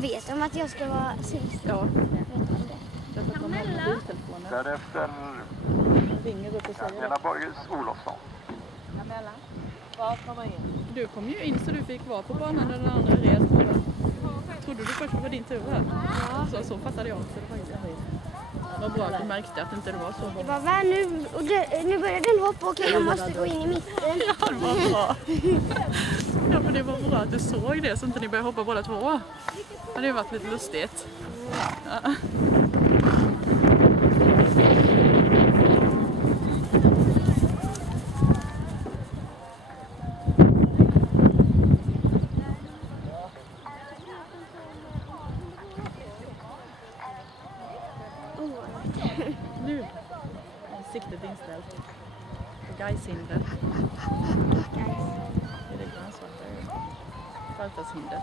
Vet de att jag ska vara sist? Ja. Vet de det? Därefter Camilla Borges Olofsson. Camilla, var kommer in? Du kom ju in så du fick vara på banan när den andra red. Trodde du först var din tur här? Ja. Så fattade jag också. Vad bra att du märkte att inte det var så. Det var väl nu, och nu började den hoppa. Okej, jag måste gå in i mitten. Ja, det var bra. Ja, men det var bra att du såg det så inte ni började hoppa båda två. Det hade ju varit lite lustigt. Ja. Nu är siktet inställt på Gaishinder. Det är det grönsvarta. Fartashinder.